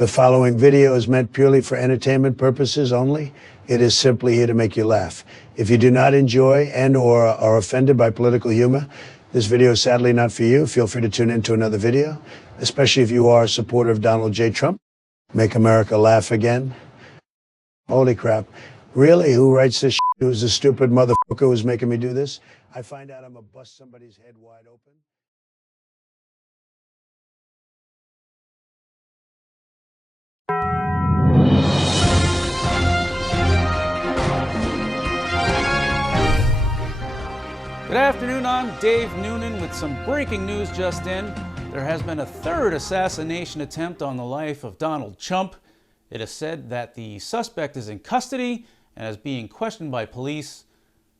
The following video is meant purely for entertainment purposes only. It is simply here to make you laugh. If you do not enjoy and/or are offended by political humor, this video is sadly not for you. Feel free to tune into another video, especially if you are a supporter of Donald J. Trump. Make America laugh again. Holy crap. Really? Who writes this shit? Who's the stupid motherfucker who's making me do this? I find out I'm gonna bust somebody's head wide open. Good afternoon, I'm Dave Noonan with some breaking news just in. There has been a third assassination attempt on the life of Donald Trump. It is said that the suspect is in custody and is being questioned by police.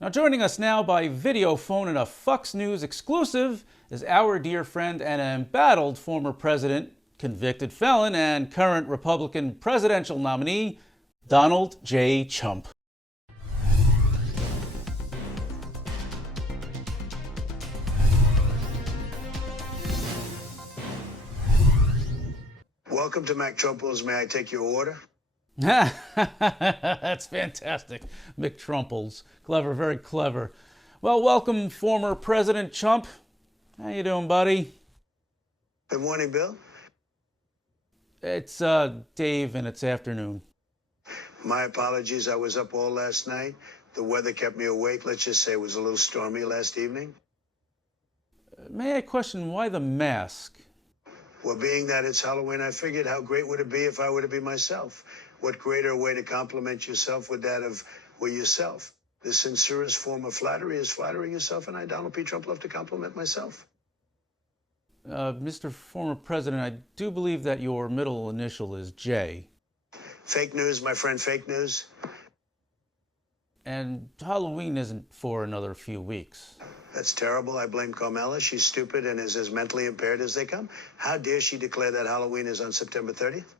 Now joining us now by video phone in a FUX News exclusive is our dear friend and embattled former president, convicted felon, and current Republican presidential nominee, Donald J. Trump. Welcome to Mac Trumples. May I take your order? That's fantastic. McTrumples. Clever, very clever. Well, welcome, former President Trump. How you doing, buddy? Good morning, Bill. It's Dave, and it's afternoon. My apologies. I was up all last night. The weather kept me awake. Let's just say it was a little stormy last evening. May I question why the mask? Well, being that it's Halloween, I figured how great would it be if I were to be myself? What greater way to compliment yourself with that of yourself? The sincerest form of flattery is flattering yourself, and I, Donald P. Trump, love to compliment myself. Mr. Former President, I do believe that your middle initial is J. Fake news, my friend, fake news. And Halloween isn't for another few weeks. That's terrible. I blame Carmela. She's stupid and is as mentally impaired as they come. How dare she declare that Halloween is on September 30th?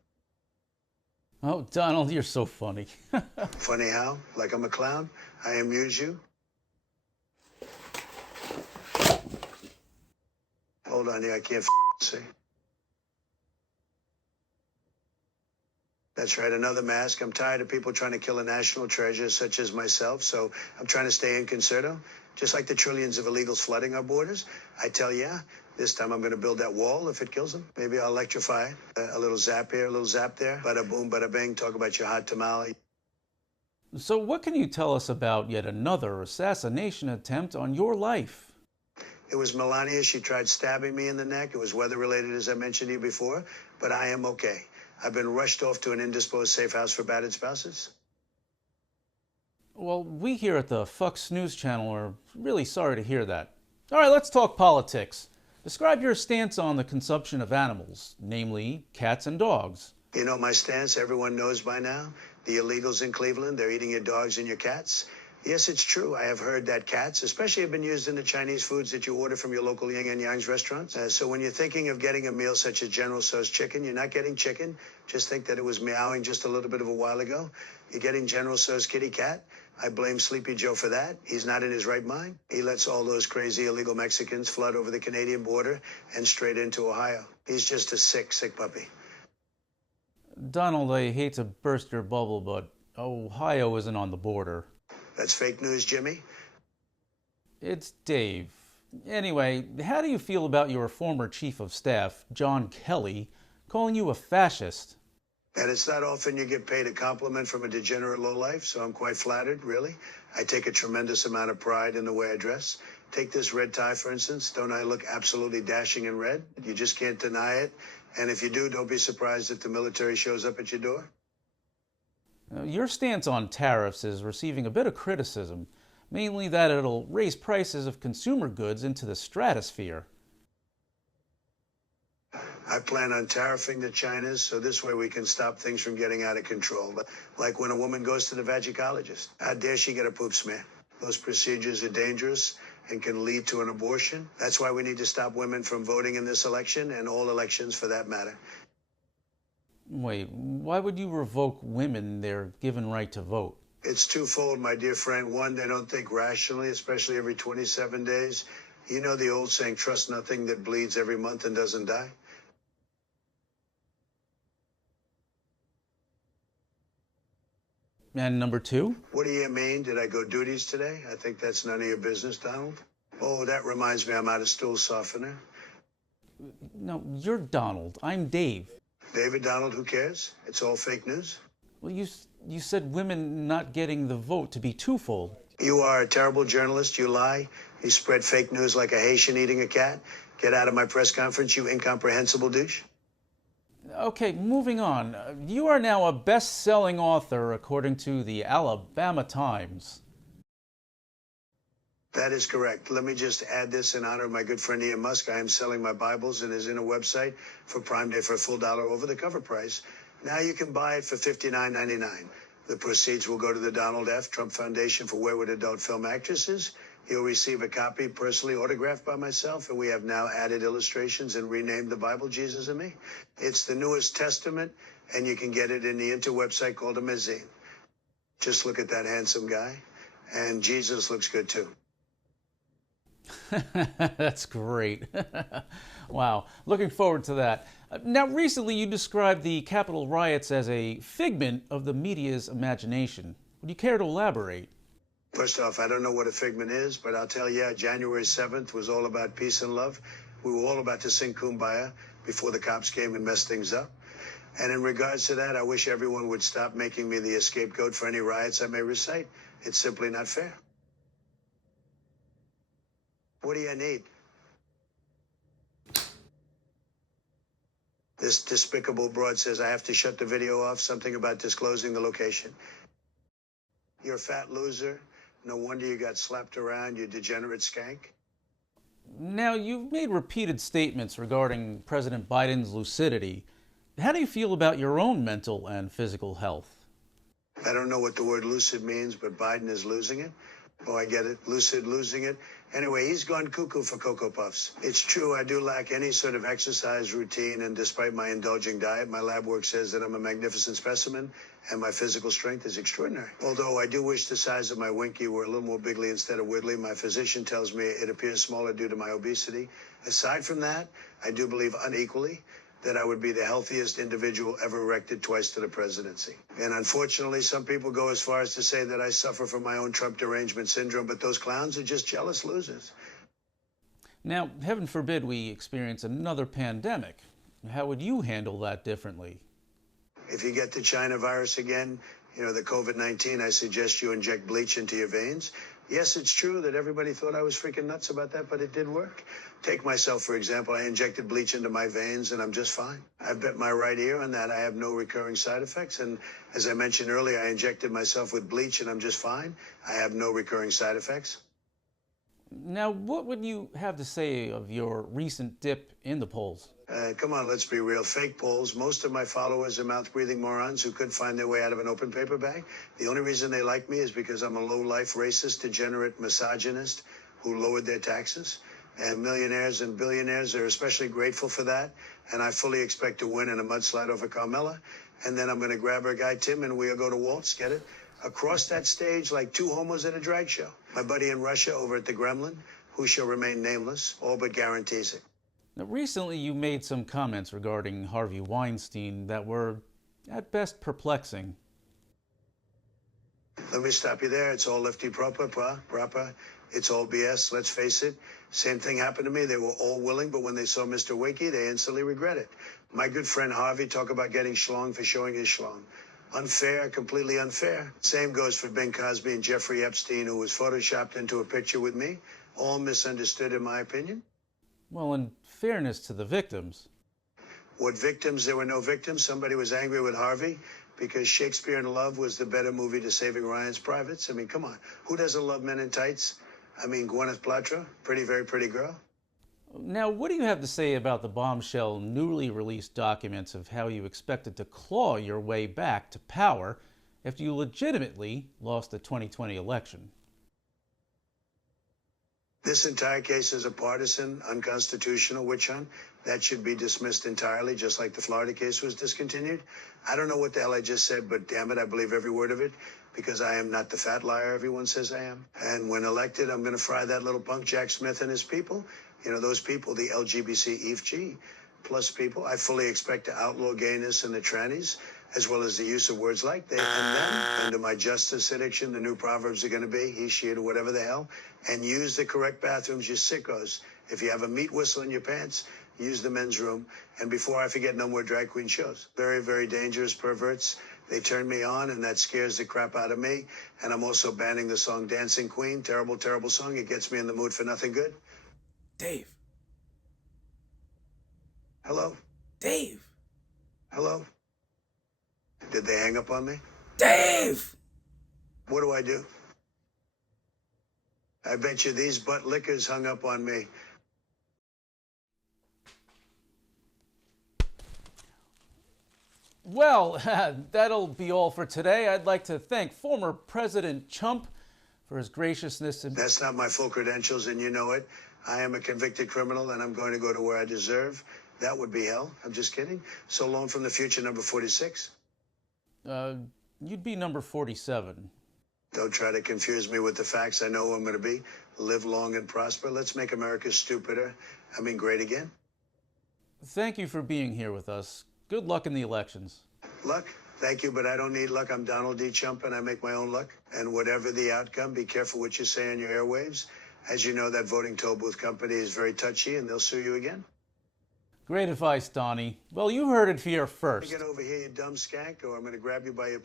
Oh, Donald, you're so funny. Funny how? Like I'm a clown? I amuse you? Hold on here. I can't see. That's right, another mask. I'm tired of people trying to kill a national treasure such as myself, so I'm trying to stay in concerto. Just like the trillions of illegals flooding our borders, I tell ya, this time I'm going to build that wall if it kills them. Maybe I'll electrify. A little zap here, a little zap there. Bada boom, bada bing. Talk about your hot tamale. So what can you tell us about yet another assassination attempt on your life? It was Melania. She tried stabbing me in the neck. It was weather-related, as I mentioned to you before, but I am okay. I've been rushed off to an indisposed safe house for battered spouses. Well, we here at the FUX News Channel are really sorry to hear that. All right, let's talk politics. Describe your stance on the consumption of animals, namely cats and dogs. You know my stance, everyone knows by now. The illegals in Cleveland, they're eating your dogs and your cats. Yes, it's true. I have heard that cats, especially have been used in the Chinese foods that you order from your local Yin and Yang's restaurants. So when you're thinking of getting a meal such as General Tso's chicken, you're not getting chicken. Just think that it was meowing just a little bit of a while ago. You're getting General Tso's kitty cat. I blame Sleepy Joe for that. He's not in his right mind. He lets all those crazy illegal Mexicans flood over the Canadian border and straight into Ohio. He's just a sick, sick puppy. Donald, I hate to burst your bubble, but Ohio isn't on the border. That's fake news, Jimmy. It's Dave. Anyway, how do you feel about your former chief of staff, John Kelly, calling you a fascist? And it's not often you get paid a compliment from a degenerate lowlife, so I'm quite flattered, really. I take a tremendous amount of pride in the way I dress. Take this red tie, for instance. Don't I look absolutely dashing in red? You just can't deny it. And if you do, don't be surprised if the military shows up at your door. Your stance on tariffs is receiving a bit of criticism, mainly that it'll raise prices of consumer goods into the stratosphere. I plan on tariffing the Chinas, so this way we can stop things from getting out of control. Like when a woman goes to the vagicologist. How dare she get a poop smear? Those procedures are dangerous and can lead to an abortion. That's why we need to stop women from voting in this election and all elections for that matter. Wait, why would you revoke women their given right to vote? It's twofold, my dear friend. One, they don't think rationally, especially every 27 days. You know the old saying, trust nothing that bleeds every month and doesn't die? And number two? What do you mean? Did I go duties today? I think that's none of your business, Donald. Oh, that reminds me, I'm out of stool softener. No, you're Donald. I'm Dave. David, Donald, who cares? It's all fake news. Well, you said women not getting the vote to be twofold. You are a terrible journalist. You lie. You spread fake news like a Haitian eating a cat. Get out of my press conference, you incomprehensible douche. Okay, moving on. You are now a best-selling author, according to the Alabama Times. That is correct. Let me just add this in honor of my good friend Elon Musk. I am selling my Bibles and is in a website for Prime Day for a full $1 over the cover price. Now you can buy it for $59.99. The proceeds will go to the Donald F. Trump Foundation for Wayward Adult Film Actresses. You'll receive a copy personally autographed by myself, and we have now added illustrations and renamed the Bible Jesus and Me. It's the newest testament, and you can get it in the interwebsite called a Mezzine. Just look at that handsome guy, and Jesus looks good too. That's great. Wow, looking forward to that. Now, recently you described the Capitol riots as a figment of the media's imagination. Would you care to elaborate? First off, I don't know what a figment is, but I'll tell you, January 7th was all about peace and love. We were all about to sing Kumbaya before the cops came and messed things up. And in regards to that, I wish everyone would stop making me the scapegoat for any riots I may recite. It's simply not fair. What do you need? This despicable broad says I have to shut the video off, something about disclosing the location. You're a fat loser. No wonder you got slapped around, you degenerate skank. Now, you've made repeated statements regarding President Biden's lucidity. How do you feel about your own mental and physical health? I don't know what the word lucid means, but Biden is losing it. Oh, I get it. Lucid, losing it. Anyway, he's gone cuckoo for Cocoa Puffs. It's true, I do lack any sort of exercise routine, and despite my indulging diet, my lab work says that I'm a magnificent specimen, and my physical strength is extraordinary. Although I do wish the size of my winky were a little more bigly instead of widdly. My physician tells me it appears smaller due to my obesity. Aside from that, I do believe unequally that I would be the healthiest individual ever elected twice to the presidency. And unfortunately, some people go as far as to say that I suffer from my own Trump derangement syndrome, but those clowns are just jealous losers. Now, heaven forbid we experience another pandemic. How would you handle that differently? If you get the China virus again, the COVID-19, I suggest you inject bleach into your veins. Yes, it's true that everybody thought I was freaking nuts about that, but it did work. Take myself, for example. I injected bleach into my veins, and I'm just fine. I bet my right ear on that I have no recurring side effects. And as I mentioned earlier, I injected myself with bleach, and I'm just fine. I have no recurring side effects. Now, what would you have to say of your recent dip in the polls? Come on, let's be real. Fake polls. Most of my followers are mouth-breathing morons who couldn't find their way out of an open paper bag. The only reason they like me is because I'm a low-life, racist, degenerate misogynist who lowered their taxes. And millionaires and billionaires are especially grateful for that. And I fully expect to win in a mudslide over Carmella. And then I'm going to grab her guy, Tim, and we'll go to Waltz, get it? Across that stage like two homos at a drag show. My buddy in Russia over at the Gremlin, who shall remain nameless, all but guarantees it. Now, recently you made some comments regarding Harvey Weinstein that were, at best, perplexing. Let me stop you there. It's all lefty proper. It's all BS. Let's face it. Same thing happened to me. They were all willing, but when they saw Mr. Wakey, they instantly regret it. My good friend Harvey, talk about getting schlong for showing his schlong. Unfair, completely unfair. Same goes for Ben Cosby and Jeffrey Epstein, who was photoshopped into a picture with me. All misunderstood, in my opinion. Well, in fairness to the victims. What victims? There were no victims. Somebody was angry with Harvey because Shakespeare in Love was the better movie to Saving Ryan's Privates. I mean, come on. Who doesn't love Men in Tights? I mean, Gwyneth Paltrow, very pretty girl. Now, what do you have to say about the bombshell newly released documents of how you expected to claw your way back to power after you legitimately lost the 2020 election? This entire case is a partisan, unconstitutional witch hunt. That should be dismissed entirely, just like the Florida case was discontinued. I don't know what the hell I just said, but damn it, I believe every word of it, because I am not the fat liar everyone says I am. And when elected, I'm going to fry that little punk Jack Smith and his people. Those people, the LGBT EFG plus people. I fully expect to outlaw gayness and the trannies. as well as the use of words like they and them. Under my justice addiction, the new proverbs are going to be he, she, or whatever the hell. And use the correct bathrooms, you sickos. If you have a meat whistle in your pants, use the men's room. And before I forget, no more drag queen shows. Very, very dangerous perverts. They turn me on, and that scares the crap out of me. And I'm also banning the song Dancing Queen. Terrible, terrible song. It gets me in the mood for nothing good. Dave. Hello? Dave. Hello? Did they hang up on me? Dave! What do I do? I bet you these butt lickers hung up on me. Well, that'll be all for today. I'd like to thank former President Trump for his graciousness. That's not my full credentials, and you know it. I am a convicted criminal, and I'm going to go to where I deserve. That would be hell. I'm just kidding. So long from the future, number 46. You'd be number 47. Don't try to confuse me with the facts. I know who I'm going to be. Live long and prosper. Let's make America stupider. Great again. Thank you for being here with us. Good luck in the elections. Luck? Thank you, but I don't need luck. I'm Donald D. Trump, and I make my own luck. And whatever the outcome, be careful what you say on your airwaves. As you know, that voting toll booth company is very touchy, and they'll sue you again. Great advice, Donny. Well, you heard it here first. Get over here, you dumb skank, or I'm going to grab you by your...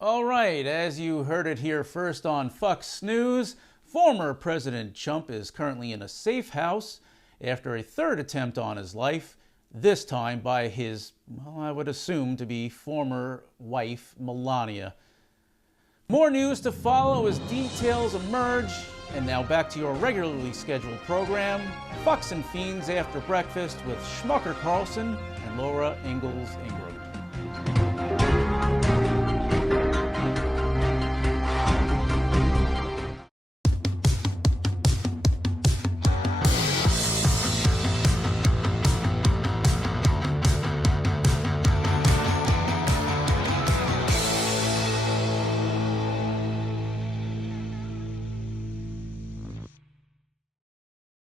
All right, as you heard it here first on FUX News, former President Trump is currently in a safe house after a third attempt on his life, this time by his, well, I would assume to be former wife, Melania. More news to follow as details emerge. And now back to your regularly scheduled program, Fucks and Fiends After Breakfast with Schmucker Carlson and Laura Ingalls Ingram.